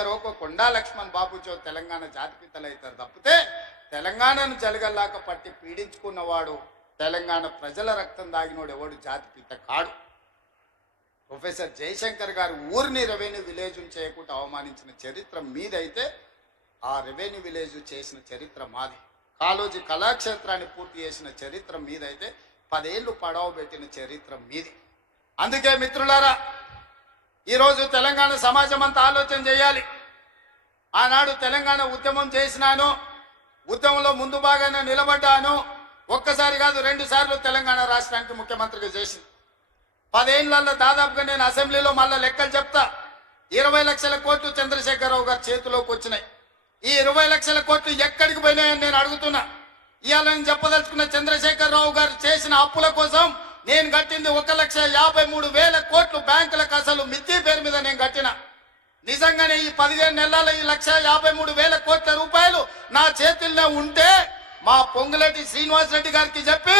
జయశంకర్ ఒక కొండా లక్ష్మణ్ బాబుచో తెలంగాణ జాతిపితలు అవుతారు తప్పితే తెలంగాణను జలగల్లాక పట్టి పీడించుకున్నవాడు తెలంగాణ ప్రజల రక్తం దాగినోడు ఎవడు జాతిపిత కాడు. ప్రొఫెసర్ జయశంకర్ గారు ఊరిని రెవెన్యూ విలేజ్ చేయకుండా అవమానించిన చరిత్ర మీదైతే ఆ రెవెన్యూ విలేజ్ చేసిన చరిత్ర మాది. కాళోజీ కళాక్షేత్రాన్ని పూర్తి చేసిన చరిత్ర మీదైతే 10 ఏళ్ళు పడవ పెట్టిన చరిత్ర మీది. అందుకే మిత్రులారా, ఈరోజు తెలంగాణ సమాజం అంతా ఆలోచన చేయాలి. ఆనాడు తెలంగాణ ఉద్యమం చేసినాను, ఉద్యమంలో ముందు భాగానే నిలబడ్డాను. ఒక్కసారి కాదు 2 సార్లు తెలంగాణ రాష్ట్రానికి ముఖ్యమంత్రిగా చేసింది. 10 ఏళ్లలో దాదాపుగా నేను అసెంబ్లీలో మళ్ళా లెక్కలు చెప్తా. 20 లక్షల కోట్లు చంద్రశేఖరరావు గారి చేతిలోకి వచ్చినాయి. ఈ 20 లక్షల కోట్లు ఎక్కడికి పోయినాయని నేను అడుగుతున్నా. ఇవాళ నేను చెప్పదలుచుకున్న చంద్రశేఖరరావు గారు చేసిన అప్పుల కోసం నేను కట్టింది 1,53,000 కోట్లు బ్యాంకులకు అసలు మిత్తి పేరు మీద నేను కట్టిన. నిజంగానే ఈ 15 నెలల ఈ 1,53,000 కోట్ల రూపాయలు నా చేతుల్లో ఉంటే మా పొంగులేటి శ్రీనివాసరెడ్డి గారికి చెప్పి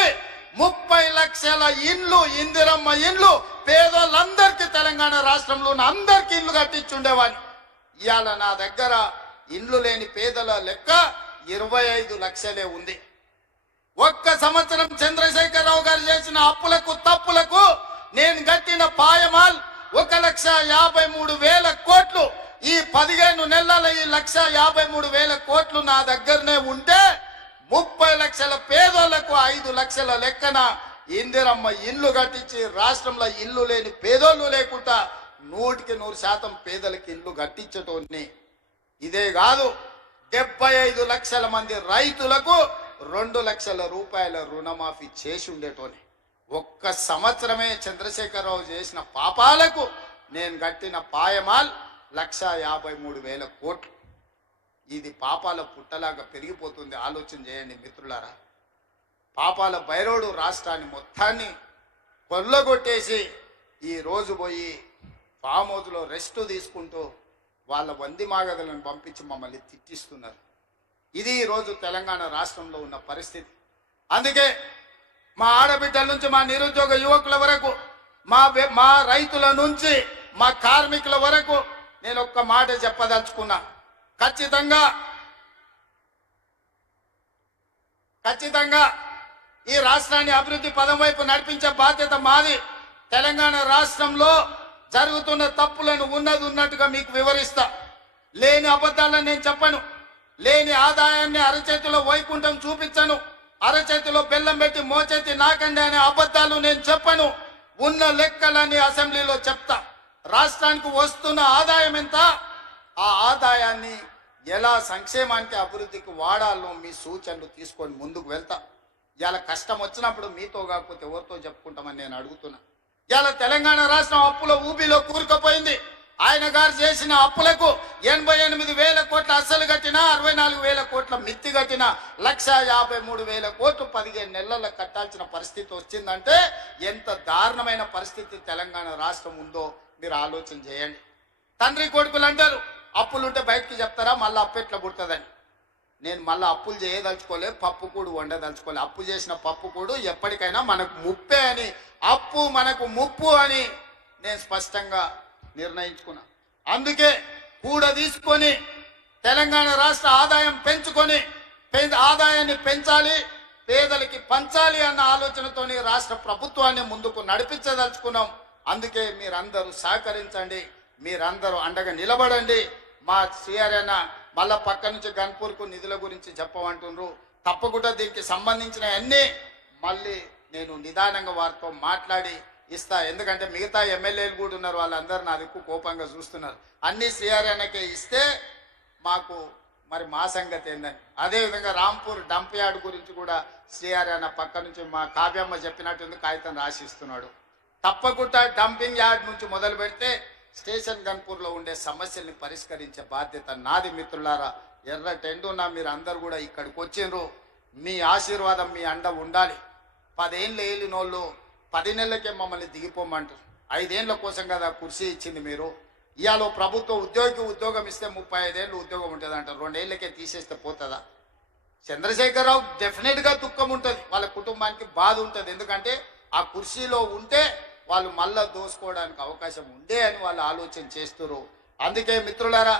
30 లక్షల ఇండ్లు, ఇందిరమ్మ ఇండ్లు పేదోళ్ళందరికీ తెలంగాణ రాష్ట్రంలో ఉన్న అందరికీ ఇండ్లు కట్టించుండేవాడిని. ఇవాళ నా దగ్గర ఇండ్లు లేని పేదల లెక్క 25 లక్షలే ఉంది. ఒక్క సంవత్సరం చంద్రశేఖరరావు గారు చేసిన అప్పులకు తప్పులకు నేను కట్టిన పాయమాల్ 1,53,000 కోట్లు. ఈ 15 నెలల ఈ 1,53,000 కోట్లు నా దగ్గరనే ఉంటే 30 లక్షల పేదోళ్లకు 5 లక్షల లెక్కన ఇందిరమ్మ ఇల్లు కట్టించి రాష్ట్రంలో ఇల్లు లేని పేదోళ్ళు లేకుండా 100% పేదలకు ఇల్లు కట్టించటోని. ఇదే కాదు, 75 లక్షల మంది రైతులకు 2 లక్షల రూపాయల రుణమాఫీ చేసి ఉండేటోని. ఒక్క సంవత్సరమే చంద్రశేఖరరావు చేసిన పాపాలకు నేను కట్టిన పాయమాల్ 1,53,000 కోట్లు. ఇది పాపాల పుట్టలాగా పెరిగిపోతుంది. ఆలోచన చేయండి మిత్రులారా. పాపాల బైరోడు రాష్ట్రాన్ని మొత్తాన్ని కొల్లగొట్టేసి ఈ రోజు పోయి ఫామ్ హౌస్లో రెస్ట్ తీసుకుంటూ వాళ్ళ వంది మాగదులను పంపించి మమ్మల్ని తిట్టిస్తున్నారు. ఇది ఈరోజు తెలంగాణ రాష్ట్రంలో ఉన్న పరిస్థితి. అందుకే మా ఆడబిడ్డల నుంచి మా నిరుద్యోగ యువకుల వరకు, మా రైతుల నుంచి మా కార్మికుల వరకు నేను ఒక్క మాట చెప్పదలుచుకున్నా. ఖచ్చితంగా ఈ రాష్ట్రాన్ని అభివృద్ధి పదం వైపు నడిపించే బాధ్యత మాది. తెలంగాణ రాష్ట్రంలో జరుగుతున్న తప్పులను ఉన్నది ఉన్నట్టుగా మీకు వివరిస్తా. లేని అబద్ధాలను నేను చెప్పను. లేని ఆదాయాన్ని అరచేతిలో వైకుంఠం చూపించను. అరచేతిలో బెల్లం పెట్టి మోచేతి నాకండి అనే అబద్ధాలు నేను చెప్పను. ఉన్న లెక్కలన్నీ అసెంబ్లీలో చెప్తా. రాష్ట్రానికి వస్తున్న ఆదాయం ఎంత, ఆ ఆదాయాన్ని ఎలా సంక్షేమానికి అభివృద్ధికి వాడాలో మీ సూచనలు తీసుకొని ముందుకు వెళ్తా. ఇలా కష్టం వచ్చినప్పుడు మీతో కాకపోతే ఎవరితో చెప్పుకుంటామని నేను అడుగుతున్నా. ఇలా తెలంగాణ రాష్ట్రం అప్పుల ఊబిలో కూరుకుపోయింది. ఆయన గారు చేసిన అప్పులకు 88,000 కోట్ల అస్సలు కట్టిన, 64,000 కోట్ల మిత్తి కట్టిన 1,53,000 కోట్లు 15 నెలల్లో కట్టాల్సిన పరిస్థితి వచ్చిందంటే ఎంత దారుణమైన పరిస్థితి తెలంగాణ రాష్ట్రం ఉందో మీరు ఆలోచన చేయండి. తండ్రి కొడుకులు అంటారు అప్పులుంటే బయటకు చెప్తారా, మళ్ళీ అప్పు ఎట్లా పుడుతుందని. నేను మళ్ళీ అప్పులు చేయదలుచుకోలే, పప్పు కూడు వండదలుచుకోలే. అప్పు చేసిన పప్పు కూడు ఎప్పటికైనా మనకు ముప్పే అని, అప్పు మనకు ముప్పు అని నేను స్పష్టంగా నిర్ణయించుకున్నా. అందుకే కూడ తీసుకొని తెలంగాణ రాష్ట్ర ఆదాయం పెంచుకొని ఆదాయాన్ని పెంచాలి, పేదలకి పంచాలి అన్న ఆలోచనతోని రాష్ట్ర ప్రభుత్వాన్ని ముందుకు నడిపించదలుచుకున్నాం. అందుకే మీరందరూ సహకరించండి, మీరందరూ అండగా నిలబడండి. మా సిఆర్ఎన మళ్ళా పక్క నుంచి గన్పూర్కు నిధుల గురించి చెప్పమంటున్నారు. తప్పకుండా దీనికి సంబంధించిన అన్నీ మళ్ళీ నేను నిదానంగా వారితో మాట్లాడి ఇస్తా. ఎందుకంటే మిగతా ఎమ్మెల్యేలు కూడా ఉన్నారు, వాళ్ళందరూ నా దిక్కు కోపంగా చూస్తున్నారు. అన్ని సిఆర్ఎన్కే ఇస్తే మాకు మరి మా సంగతి ఏందని. అదేవిధంగా రాంపూర్ డంప్ యార్డ్ గురించి కూడా సిఆర్ఎన్ పక్క నుంచి మా కావ్యమ్మ చెప్పినట్టుంది కాగితం రాసిస్తున్నాడు. తప్పకుండా డంపింగ్ యార్డ్ నుంచి మొదలు పెడితే స్టేషన్ గన్పూర్లో ఉండే సమస్యల్ని పరిష్కరించే బాధ్యత నాది. మిత్రులారా, ఎర్ర టెండున్నా మీరు అందరు కూడా ఇక్కడికి వచ్చిండ్రు. మీ ఆశీర్వాదం, మీ అండ ఉండాలి. 10 ఏళ్ళు ఏలినోళ్ళు 10 నెలలకే మమ్మల్ని దిగిపోమంటారు. 5 ఏళ్ల కోసం కదా కుర్చీ ఇచ్చింది మీరు. ఇవాళ ప్రభుత్వ ఉద్యోగం ఇస్తే 35 ఏళ్ళు ఉద్యోగం ఉంటుంది అంటారు. 2 ఏళ్ళకే తీసేస్తే పోతుందా? చంద్రశేఖరరావు డెఫినెట్గా దుఃఖం ఉంటుంది, వాళ్ళ కుటుంబానికి బాధ ఉంటుంది. ఎందుకంటే ఆ కుర్చీలో ఉంటే వాళ్ళు మళ్ళా దోసుకోవడానికి అవకాశం ఉండే అని వాళ్ళు ఆలోచన చేస్తున్నారు. అందుకే మిత్రులారా,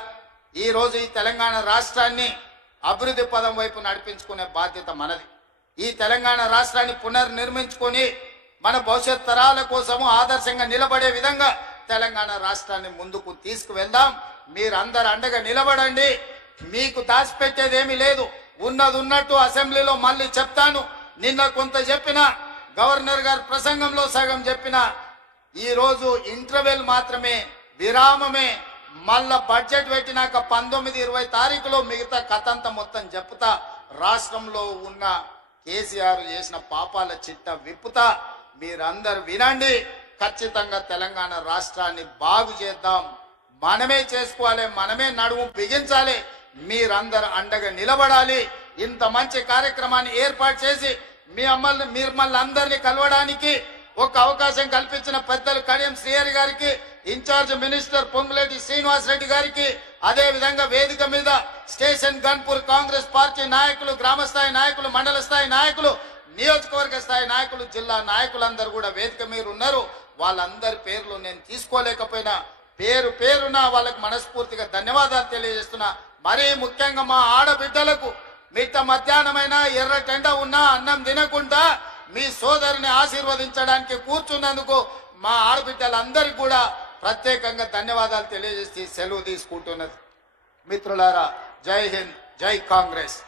ఈ రోజు ఈ తెలంగాణ రాష్ట్రాన్ని అభివృద్ధి పదం వైపు నడిపించుకునే బాధ్యత మనది. ఈ తెలంగాణ రాష్ట్రాన్ని పునర్నిర్మించుకొని మన భవిష్యత్ తరాల కోసము ఆదర్శంగా నిలబడే విధంగా తెలంగాణ రాష్ట్రాన్ని ముందుకు తీసుకువెళ్దాం. మీరందరూ అండగా నిలబడండి. మీకు దాచిపెట్టేది ఏమీ లేదు. ఉన్నది ఉన్నట్టు అసెంబ్లీలో మళ్ళీ చెప్తాను. నిన్న కొంత చెప్పిన, గవర్నర్ గారు ప్రసంగంలో సగం చెప్పిన, ఈ రోజు ఇంటర్వెల్ మాత్రమే, విరామమే. మళ్ళా బడ్జెట్ పెట్టినాక 19-20 తారీఖులో మిగతా కథంతా మొత్తం చెప్తా. రాష్ట్రంలో ఉన్న కేసీఆర్ చేసిన పాపాల చిట్ట విప్పుతా. మీరందరూ వినండి. ఖచ్చితంగా తెలంగాణ రాష్ట్రాన్ని బాగు చేద్దాం. మనమే చేసుకోవాలి, మనమే నడుము బిగించాలి. మీరందరూ అండగా నిలబడాలి. ఇంత మంచి కార్యక్రమాన్ని ఏర్పాటు చేసి మిమ్మల్ని అందరినీ కలవడానికి ఒక అవకాశం కల్పించిన పెద్దలు కడియం శ్రీహరి గారికి, ఇన్ఛార్జ్ మినిస్టర్ పొంగులేటి శ్రీనివాస్ రెడ్డి గారికి, అదే విధంగా వేదిక మీద స్టేషన్ గన్పూర్ కాంగ్రెస్ పార్టీ నాయకులు, గ్రామ స్థాయి నాయకులు, మండల స్థాయి నాయకులు, నియోజకవర్గ స్థాయి నాయకులు, జిల్లా నాయకులందరూ కూడా వేదిక మీద ఉన్నారు. వాళ్ళందరి పేర్లు నేను తీసుకోలేకపోయినా పేరు పేరున వాళ్ళకి మనస్ఫూర్తిగా ధన్యవాదాలు తెలియజేస్తున్నా. మరీ ముఖ్యంగా మా ఆడబిడ్డలకు మిట్ట మధ్యాహ్నమైన ఎర్ర టెండ ఉన్నా అన్నం తినకుండా మీ సోదరిని ఆశీర్వదించడానికి కూర్చున్నందుకు మా ఆడబిడ్డలందరికీ కూడా ప్రత్యేకంగా ధన్యవాదాలు తెలియజేసి సెలవు తీసుకుంటున్నది. మిత్రులారా, జై హింద్, జై కాంగ్రెస్.